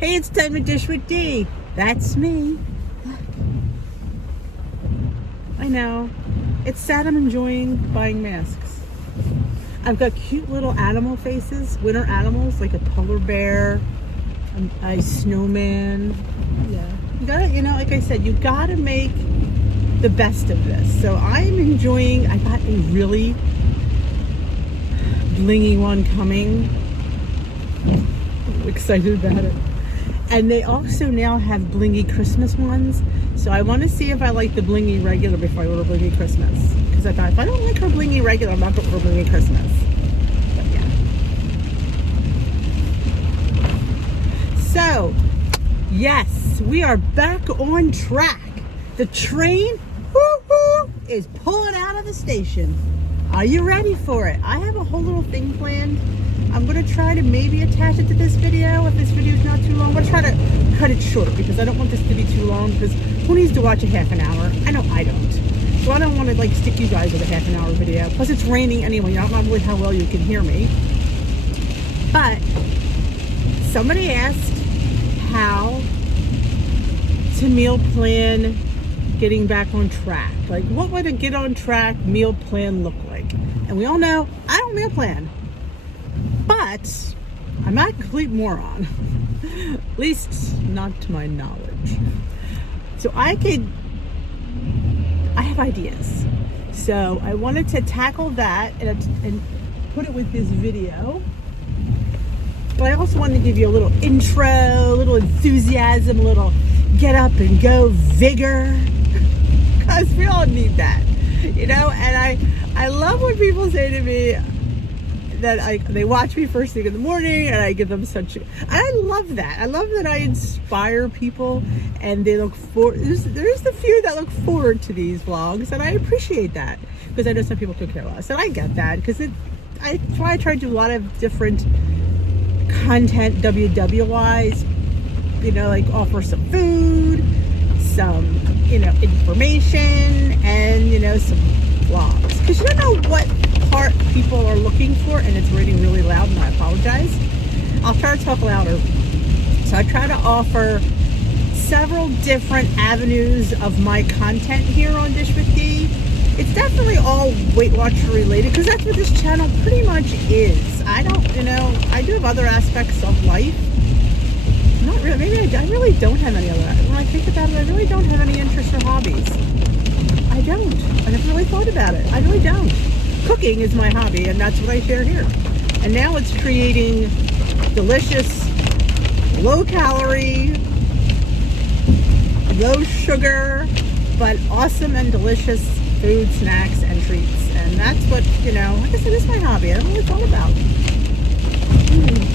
Hey, it's time to dish with D. That's me. Look. I know. It's sad I'm enjoying buying masks. I've got cute little animal faces, winter animals, like a polar bear, a snowman. Yeah. You gotta, like I said, you gotta make the best of this. So I'm enjoying, I got a really blingy one coming. I'm excited about it. And they also now have blingy Christmas ones. So I want to see if I like the blingy regular before I order blingy Christmas. Because I thought if I don't like her blingy regular, I'm not going to order blingy Christmas. But yeah. So, yes, we are back on track. The train, woo-hoo, is pulling out of the station. Are you ready for it? I have a whole little thing planned. I'm going to try to maybe attach it to this video if this video is not too long. I'm going to try to cut it short because I don't want this to be too long, because who needs to watch a half an hour? I know I don't. So I don't want to stick you guys with a half an hour video. Plus it's raining anyway. I don't know how well you can hear me. But somebody asked how to meal plan getting back on track. Like, what would a get on track meal plan look like? And we all know I don't meal plan. But I'm not a complete moron, at least not to my knowledge. So I have ideas. So I wanted to tackle that and put it with this video. But I also wanted to give you a little intro, a little enthusiasm, a little get up and go vigor. Because we all need that, And I love when people say to me, that they watch me first thing in the morning and I give them I love that. I love that I inspire people and they look forward. There's the few that look forward to these vlogs, and I appreciate that because I know some people could care less, and I get that because I try to do a lot of different content WW-wise, offer some food, some, information, and, some vlogs. Because you don't know what part people are looking for, and it's raining really loud, and I apologize. I'll try to talk louder. So I try to offer several different avenues of my content here on Dish with D. It's definitely all Weight Watcher related because that's what this channel pretty much is. I don't, I do have other aspects of life. Not really, maybe I really don't have any other. When I think about it, I really don't have any interests or hobbies. I don't. I never really thought about it. I really don't. Cooking is my hobby, and that's what I share here. And now it's creating delicious, low-calorie, low-sugar, but awesome and delicious food, snacks, and treats. And that's what, like I said, it's my hobby. I don't really thought about.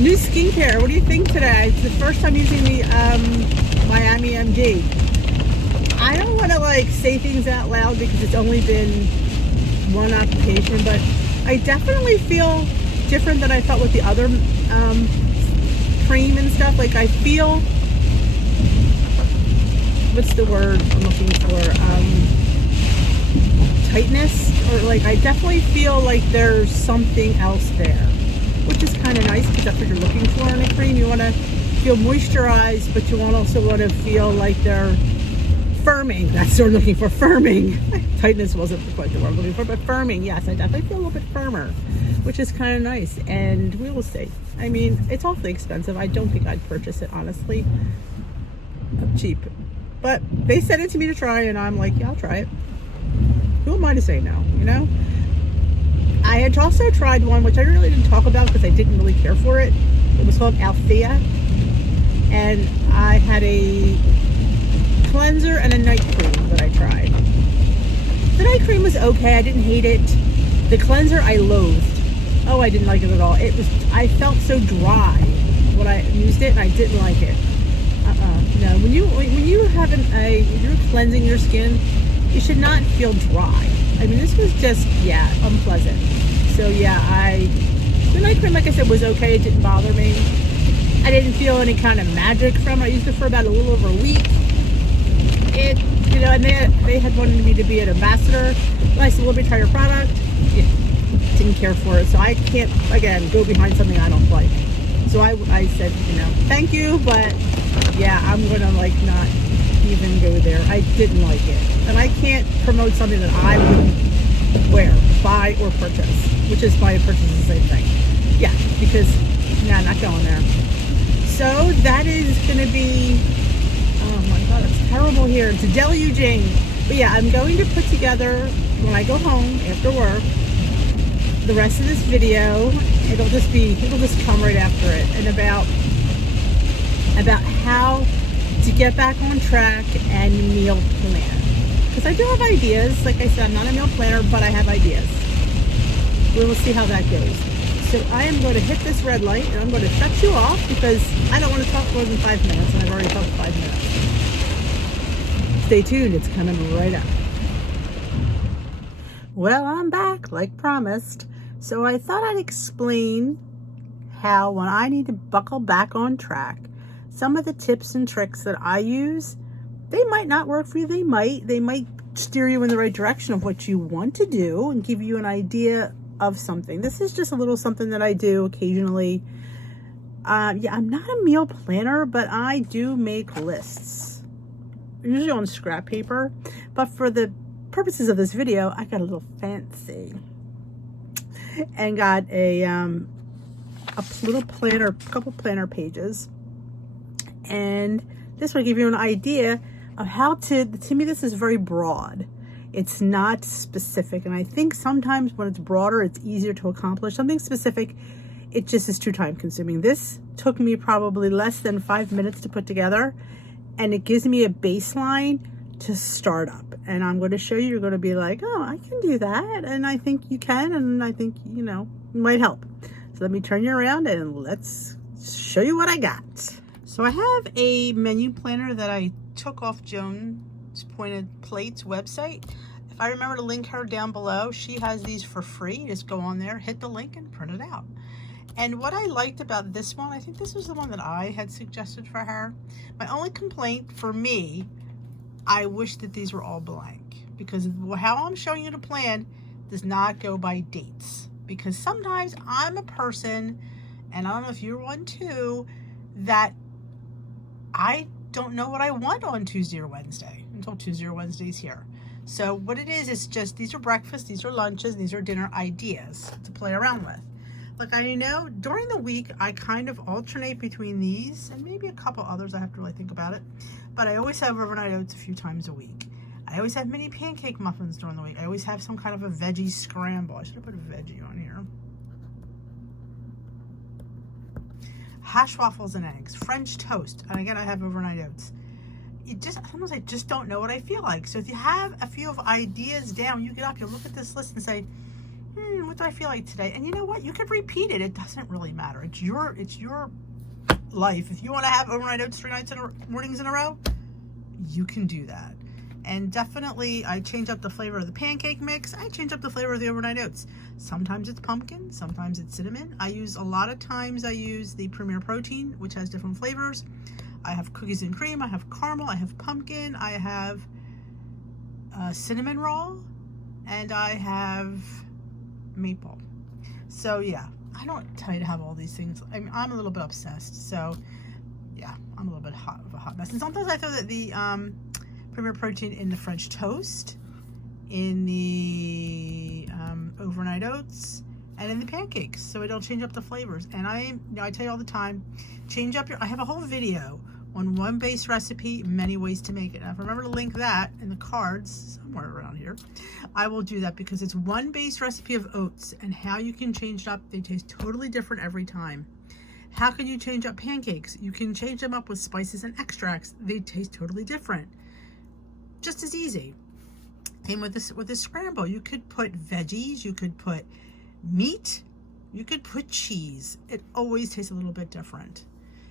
New skincare. What do you think today? It's the first time using the Miami MD. I don't want to say things out loud because it's only been one application, but I definitely feel different than I felt with the other cream and stuff. I feel, what's the word I'm looking for? Tightness, or I definitely feel like there's something else there, which is kind of nice because that's what you're looking for in a cream. You want to feel moisturized, but you also want to feel like they're firming. That's what we're looking for, firming. Tightness wasn't quite the word I'm looking for, but firming. Yes, I definitely feel a little bit firmer, which is kind of nice. And we will see. I mean, it's awfully expensive. I don't think I'd purchase it, honestly. Cheap. But they sent it to me to try, and I'm like, yeah, I'll try it. Who am I to say no, I had also tried one, which I really didn't talk about because I didn't really care for it. It was called Althea. And I had a cleanser and a night cream that I tried. The night cream was okay. I didn't hate it. The cleanser I loathed. Oh, I didn't like it at all. I felt so dry when I used it, and I didn't like it. No, when you have you're cleansing your skin, you should not feel dry. I mean, this was just, unpleasant. So the night cream, like I said, was okay. It didn't bother me. I didn't feel any kind of magic from it. I used it for about a little over a week. And they had wanted me to be an ambassador. I said, let me try your product. Yeah, didn't care for it. So I can't, again, go behind something I don't like. So I said, you know, thank you, but yeah, I'm gonna like not even go there. I didn't like it, and I can't promote something that I wouldn't wear, buy, or purchase, which is buy or purchase is the same thing. Yeah, because not going there. So that is gonna be, oh my god, it's terrible here. It's deluging. But yeah, I'm going to put together when I go home after work the rest of this video. It'll just come right after it, and about how to get back on track and meal plan, because I do have ideas. Like I said, I'm not a meal planner, but I have ideas. We will see how that goes. So I am going to hit this red light, and I'm going to shut you off because I don't want to talk more than 5 minutes, and I've already talked 5 minutes. Stay tuned, it's coming right up. Well, I'm back like promised. So I thought I'd explain how, when I need to buckle back on track, some of the tips and tricks that I use, they might not work for you. They might steer you in the right direction of what you want to do and give you an idea of something. This is just a little something that I do occasionally. Yeah, I'm not a meal planner, but I do make lists, usually on scrap paper. But for the purposes of this video, I got a little fancy and got a little planner, a couple planner pages, and this will give you an idea of how to me this is very broad. It's not specific, and I think sometimes when it's broader, it's easier to accomplish. Something specific, it just is too time consuming. This took me probably less than 5 minutes to put together, and it gives me a baseline to start up. And I'm going to show you, you're going to be like, oh, I can do that. And I think you can, and I think, you know, it might help. So let me turn you around and let's show you what I got. So I have a menu planner that I took off Joan's Pointed Plates website. If I remember to link her down below, she has these for free. Just go on there, hit the link, and print it out. And what I liked about this one, I think this was the one that I had suggested for her. My only complaint for me, I wish that these were all blank, because how I'm showing you the plan does not go by dates. Because sometimes I'm a person, and I don't know if you're one too, that I don't know what I want on Tuesday or Wednesday until Tuesday or Wednesday's here. So what it is just, these are breakfast, these are lunches, these are dinner ideas to play around with. Like, I know during the week, I kind of alternate between these and maybe a couple others. I have to really think about it. But I always have overnight oats a few times a week. I always have mini pancake muffins during the week. I always have some kind of a veggie scramble. I should have put a veggie on here. Hash waffles and eggs, French toast. And again, I have overnight oats. Sometimes I just don't know what I feel like. So if you have a few of ideas down, you get up, you look at this list and say, what do I feel like today? And you know what? You could repeat it. It doesn't really matter. It's your life. If you want to have overnight oats 3 mornings in a row, you can do that. And definitely, I change up the flavor of the pancake mix. I change up the flavor of the overnight oats. Sometimes it's pumpkin. Sometimes it's cinnamon. A lot of times I use the Premier Protein, which has different flavors. I have cookies and cream. I have caramel. I have pumpkin. I have cinnamon roll. And I have maple. So yeah, I don't tell you to have all these things. I mean, I'm a little bit obsessed. So yeah, I'm a little bit of a hot mess. And sometimes I throw the Premier Protein in the French toast, in the overnight oats, and in the pancakes, so it'll change up the flavors. And I tell you all the time, I have a whole video on one base recipe, many ways to make it. Now, if I remember to link that in the cards somewhere around here, I will do that, because it's one base recipe of oats and how you can change it up. They taste totally different every time. How can you change up pancakes? You can change them up with spices and extracts. They taste totally different. Just as easy. And with this scramble, you could put veggies, you could put meat, you could put cheese. It always tastes a little bit different.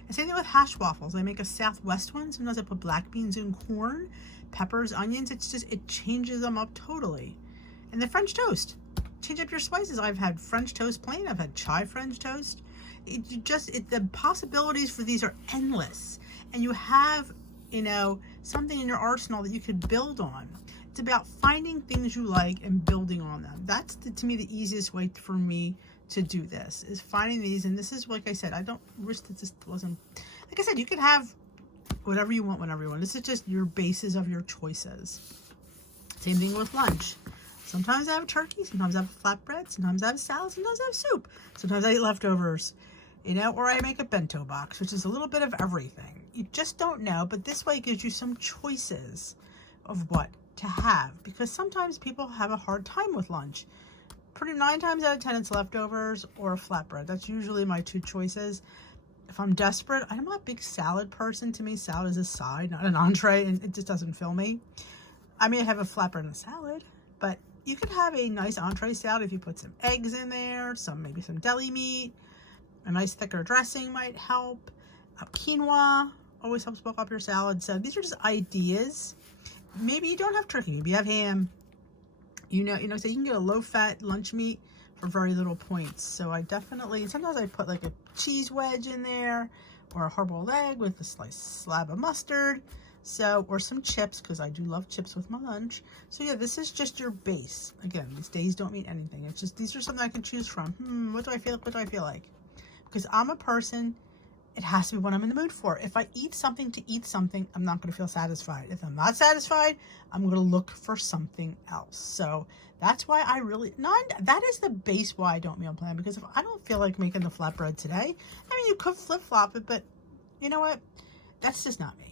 And same thing with hash waffles. I make a Southwest one. Sometimes I put black beans and corn, peppers, onions. It changes them up totally. And the French toast, change up your spices. I've had French toast plain. I've had chai French toast. The possibilities for these are endless. And you have, something in your arsenal that you could build on. It's about finding things you like and building on them. That's, to me, the easiest way for me to do this, is finding these. And this is, like I said, I don't wish that this wasn't, like I said, you can have whatever you want whenever you want. This is just your basis of your choices. Same thing with lunch. Sometimes I have turkey, sometimes I have flatbread, sometimes I have salad, sometimes I have soup, sometimes I eat leftovers, you know, or I make a bento box, which is a little bit of everything. You just don't know, but this way it gives you some choices of what to have, because sometimes people have a hard time with lunch. Pretty 9 times out of 10 it's leftovers or a flatbread. That's usually my 2 choices. If I'm desperate, I'm not a big salad person. To me, salad is a side, not an entree, and it just doesn't fill me. I may have a flatbread and a salad, but you could have a nice entree salad if you put some eggs in there, maybe some deli meat. A nice thicker dressing might help. Quinoa always helps bulk up your salad. So these are just ideas. Maybe you don't have turkey, maybe you have ham. So you can get a low-fat lunch meat for very little points. So I definitely, sometimes I put like a cheese wedge in there, or a hard-boiled egg with a sliced slab of mustard. So, or some chips, because I do love chips with my lunch. So yeah, this is just your base. Again, these days don't mean anything. It's just, these are something I can choose from. What do I feel like? Because I'm a person, it has to be what I'm in the mood for. If I eat something to eat something, I'm not going to feel satisfied. If I'm not satisfied, I'm going to look for something else. So that's why that is the base why I don't meal plan. Because if I don't feel like making the flatbread today, I mean, you could flip-flop it, but you know what? That's just not me.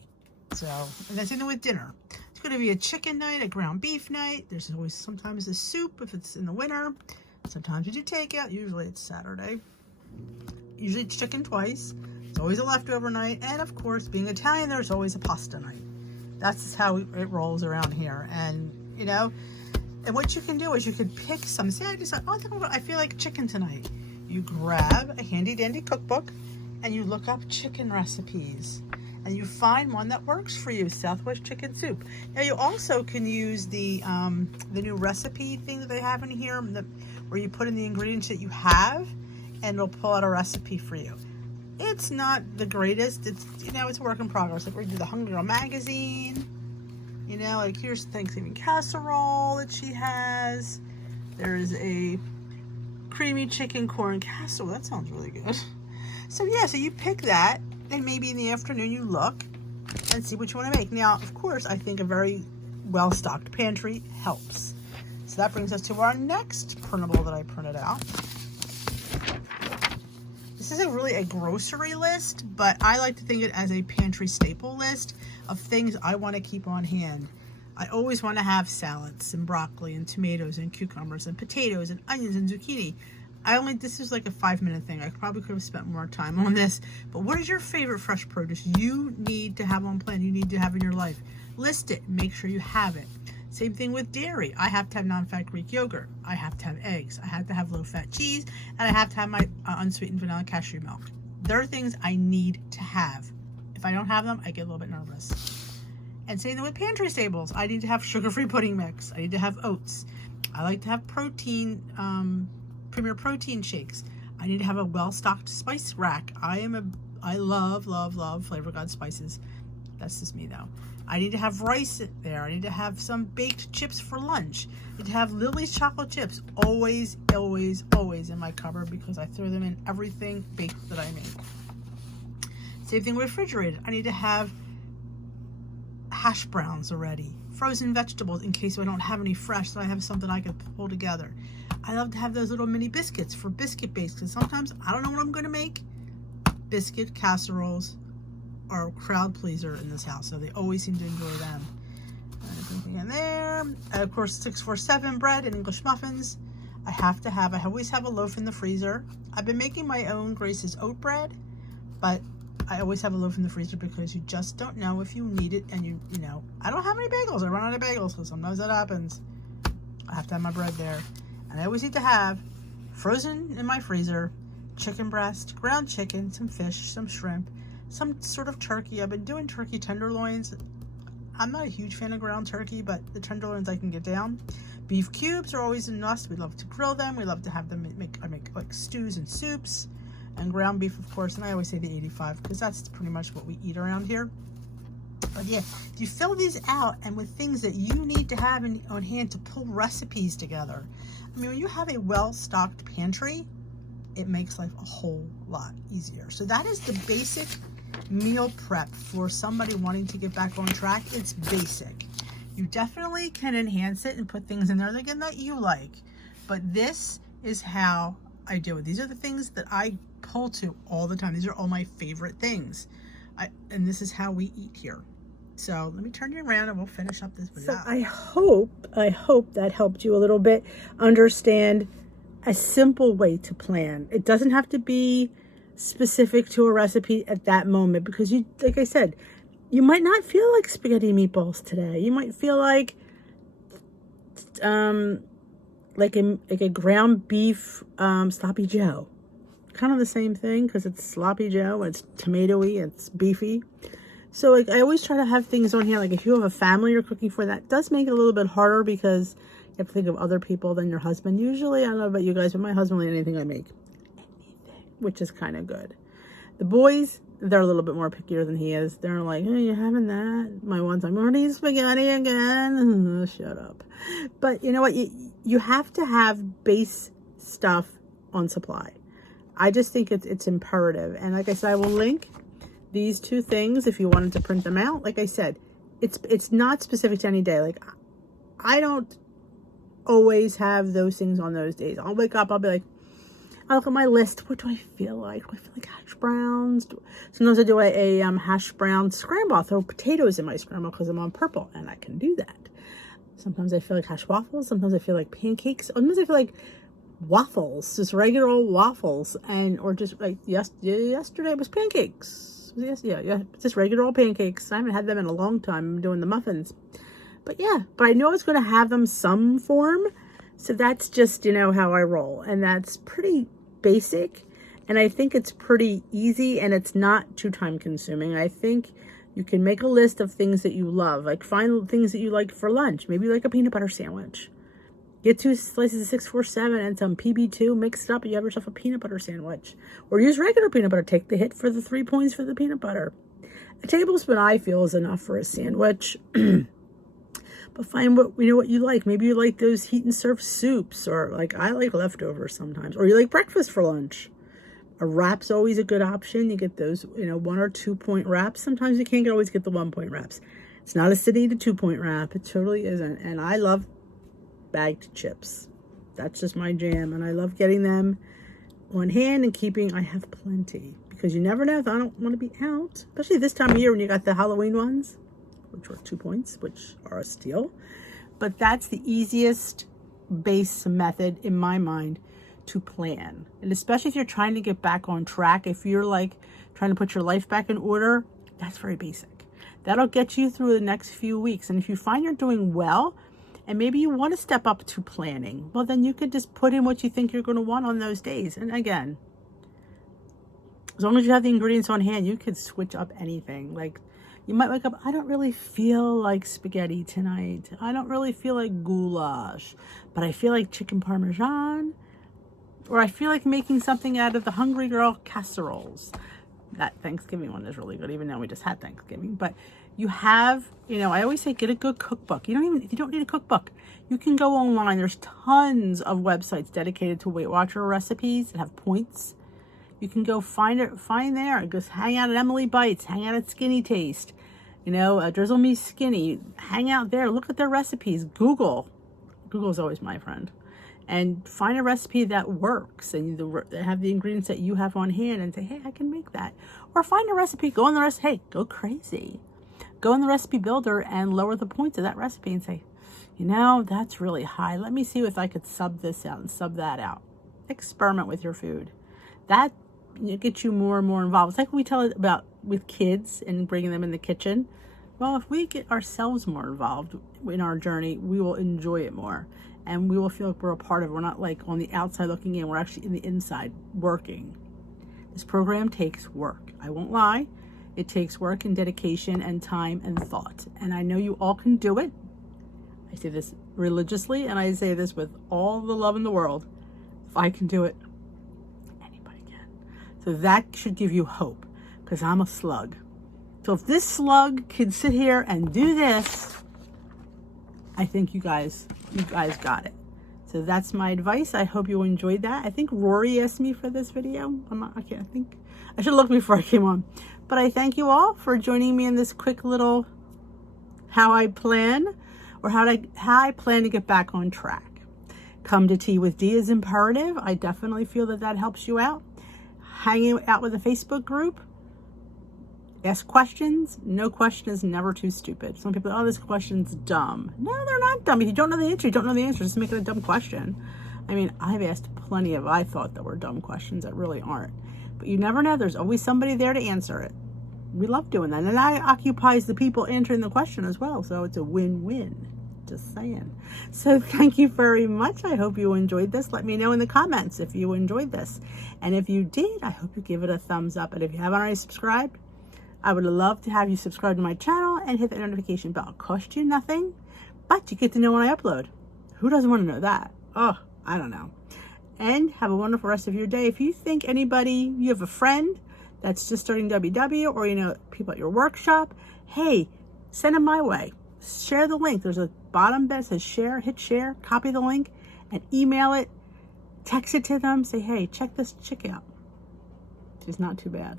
So, and that's in with dinner. It's going to be a chicken night, a ground beef night. There's always sometimes a soup if it's in the winter. Sometimes you do takeout. Usually it's Saturday. Usually it's chicken twice. It's always a leftover night. And of course, being Italian, there's always a pasta night. That's how it rolls around here. And, you know, and what you can do is you could pick some. Say, I feel like chicken tonight. You grab a handy dandy cookbook and you look up chicken recipes. And you find one that works for you, Southwest chicken soup. Now you also can use the new recipe thing that they have in here, where you put in the ingredients that you have, and it'll pull out a recipe for you. It's not the greatest. It's, it's a work in progress. Like we do the Hungry Girl magazine. Like here's Thanksgiving casserole that she has. There's a creamy chicken corn casserole. That sounds really good. So yeah, so you pick that. And maybe in the afternoon you look and see what you want to make. Now, of course, I think a very well-stocked pantry helps. So that brings us to our next printable that I printed out. This isn't really a grocery list, but I like to think of it as a pantry staple list of things I want to keep on hand. I always want to have salads and broccoli and tomatoes and cucumbers and potatoes and onions and zucchini. This is like a 5-minute thing. I probably could have spent more time on this. But what is your favorite fresh produce you need to have on plan? You need to have in your life. List it. Make sure you have it. Same thing with dairy. I have to have non-fat Greek yogurt. I have to have eggs. I have to have low-fat cheese. And I have to have my unsweetened vanilla cashew milk. There are things I need to have. If I don't have them, I get a little bit nervous. And same thing with pantry staples. I need to have sugar-free pudding mix. I need to have oats. I like to have protein, Premier protein shakes. I need to have a well-stocked spice rack. I love Flavor God spices. That's just me though. I need to have rice there. I need to have some baked chips for lunch. I need to have Lily's chocolate chips always in my cupboard because I throw them in everything baked that I make. Same thing with refrigerated. I need to have hash browns already. Frozen vegetables in case I don't have any fresh, so I have something I can pull together. I love to have those little mini biscuits for biscuit base because sometimes I don't know what I'm going to make. Biscuit casseroles are a crowd pleaser in this house, so they always seem to enjoy them. Anything in there. Of course, 647 bread and English muffins. I always have a loaf in the freezer. I've been making my own Grace's oat bread, but I always have a loaf in the freezer because you just don't know if you need it. And you know, I don't have any bagels. I run out of bagels, so sometimes that happens. I have to have my bread there. And I always need to have frozen in my freezer, chicken breast, ground chicken, some fish, some shrimp, some sort of turkey. I've been doing turkey tenderloins. I'm not a huge fan of ground turkey, but the tenderloins I can get down. Beef cubes are always a must. We love to grill them. We love to have them I make like stews and soups. And ground beef, of course, and I always say the 85 because that's pretty much what we eat around here. But yeah, if you fill these out and with things that you need to have on hand to pull recipes together. I mean, when you have a well-stocked pantry, it makes life a whole lot easier. So that is the basic meal prep for somebody wanting to get back on track. It's basic. You definitely can enhance it and put things in there again that you like, but this is how I do it. These are the things that I pull to all the time. These are all my favorite things. And this is how we eat here. So let me turn you around and we'll finish up this video. So I hope that helped you a little bit understand a simple way to plan. It doesn't have to be specific to a recipe at that moment, because you, like I said, you might not feel like spaghetti meatballs today. You might feel like a ground beef sloppy joe. Kind of the same thing, because it's sloppy joe, it's tomatoey, it's beefy. So like I always try to have things on here, like if you have a family you're cooking for, that does make it a little bit harder because you have to think of other people than your husband. Usually, I don't know about you guys, but my husband will eat anything I make. Anything, which is kind of good. The boys, they're a little bit more pickier than he is. They're like, oh, you having that? My one's, I'm going to eat spaghetti again. Shut up. But you know what? You have to have base stuff on supply. I just think it's imperative. And like I said, I will link these two things if you wanted to print them out. Like I said, it's not specific to any day. Like I don't always have those things on those days. I'll wake up, I'll be like, I look at my list. What do I feel like? Do I feel like hash browns? Sometimes I do a hash brown scramble. I'll throw potatoes in my scramble because I'm on purple, and I can do that. Sometimes I feel like hash waffles. Sometimes I feel like pancakes. Sometimes I feel like waffles, just regular old waffles, or just like yesterday it was pancakes. Yeah, just regular old pancakes. I haven't had them in a long time. I'm doing the muffins, but I know it's going to have them some form. So that's just, how I roll, and that's pretty basic, and I think it's pretty easy, and it's not too time consuming. I think you can make a list of things that you love, like find things that you like for lunch. Maybe you like a peanut butter sandwich. Get 2 slices of 647 and some PB2, mix it up, and you have yourself a peanut butter sandwich. Or use regular peanut butter. Take the hit for the 3 points for the peanut butter. A tablespoon, I feel, is enough for a sandwich. But find what you like. Maybe you like those heat and serve soups, or like I like leftovers sometimes, or you like breakfast for lunch. A wrap's always a good option. You get those, 1 or 2 point wraps. Sometimes you can't always get the 1 point wraps. It's not a city to 2 point wrap. It totally isn't. And I love bagged chips. That's just my jam, and I love getting them on hand and keeping. I have plenty, because you never know if I don't want to be out, especially this time of year when you got the Halloween ones, which were 2 points, which are a steal. But that's the easiest base method in my mind to plan. And especially if you're trying to get back on track, if you're like trying to put your life back in order, that's very basic. That'll get you through the next few weeks. And if you find you're doing well, and maybe you want to step up to planning, well, then you could just put in what you think you're going to want on those days. And again, as long as you have the ingredients on hand, you could switch up anything. Like, you might wake up, I don't really feel like spaghetti tonight. I don't really feel like goulash, but I feel like chicken parmesan, or I feel like making something out of the Hungry Girl casseroles. That Thanksgiving one is really good, even though we just had Thanksgiving. But you have, I always say, get a good cookbook. You don't need a cookbook. You can go online. There's tons of websites dedicated to Weight Watcher recipes that have points. You can go find there. Just hang out at Emily Bites, hang out at Skinny Taste, Drizzle Me Skinny. Hang out there, look at their recipes. Google's always my friend. And find a recipe that works, and have the ingredients that you have on hand, and say, hey, I can make that. Or find a recipe, go crazy. Go in the recipe builder and lower the points of that recipe and say, that's really high. Let me see if I could sub this out and sub that out. Experiment with your food. That gets you more and more involved. It's like we tell it about with kids and bringing them in the kitchen. Well, if we get ourselves more involved in our journey, we will enjoy it more. And we will feel like we're a part of it. We're not like on the outside looking in. We're actually in the inside working. This program takes work. I won't lie. It takes work and dedication and time and thought. And I know you all can do it. I say this religiously, and I say this with all the love in the world. If I can do it, anybody can. So that should give you hope, because I'm a slug. So if this slug can sit here and do this, I think you guys got it. So that's my advice. I hope you enjoyed that. I think Rory asked me for this video. I think I should look before I came on. But I thank you all for joining me in this quick little how I plan to get back on track. Come to Tea with D is imperative. I definitely feel that helps you out. Hanging out with a Facebook group. Ask questions. No question is never too stupid. Some people, oh, this question's dumb. No, they're not dumb. If you don't know the answer, you don't know the answer. Just make it a dumb question. I mean, I've asked plenty of, I thought that were dumb questions that really aren't. But you never know. There's always somebody there to answer it. We love doing that. And that occupies the people answering the question as well. So it's a win-win. Just saying. So thank you very much. I hope you enjoyed this. Let me know in the comments if you enjoyed this. And if you did, I hope you give it a thumbs up. And if you haven't already subscribed, I would love to have you subscribe to my channel and hit that notification bell. It costs you nothing, but you get to know when I upload. Who doesn't want to know that? Oh, I don't know. And have a wonderful rest of your day. If you think you have a friend that's just starting WW, or you know people at your workshop, hey, send them my way. Share the link. There's a bottom bit that says share. Hit share, copy the link, and email it. Text it to them. Say, hey, check this chick out. She's not too bad.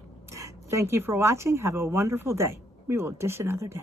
Thank you for watching. Have a wonderful day. We will dish another day.